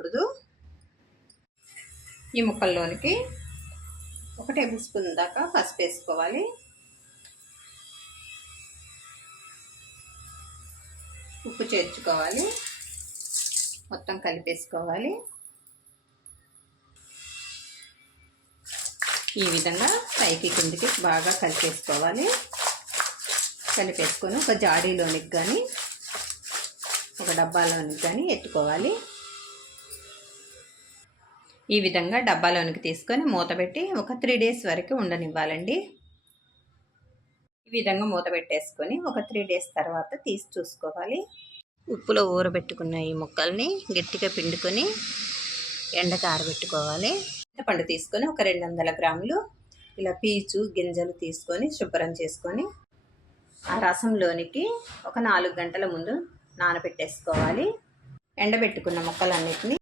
వేయకూడదు. ఈ ముక్కల్లోనికి 1 table spoon దాకా పసుపు వేసుకోవాలి. ఉప్పు చేర్చుకోవాలి. మొత్తం కలిపేసుకోవాలి. ఈ విధంగా పైకి కిందికి బాగా కలిపేసుకోవాలి. కలిపేసుకొని ఒక జాడీలోనికి కానీ ఒక డబ్బాలోనికి కానీ ఎత్తుకోవాలి. ఈ విధంగా డబ్బాలోనికి తీసుకొని మూత పెట్టి ఒక 3 డేస్ వరకు ఉండనివ్వాలండి. ఈ విధంగా మూత పెట్టేసుకొని ఒక 3 డేస్ తర్వాత తీసి చూసుకోవాలి. ఉప్పులో ఊరబెట్టుకున్న ఈ ముక్కల్ని గట్టిగా పిండుకొని ఎండకు ఆరబెట్టుకోవాలి. చింతపండు తీసుకొని ఒక 200 గ్రాములు ఇలా పీచు గింజలు తీసుకొని శుభ్రం చేసుకొని ఆ రసంలోనికి ఒక 4 గంటల ముందు నానబెట్టేసుకోవాలి. ఎండబెట్టుకున్న ముక్కలన్నిటిని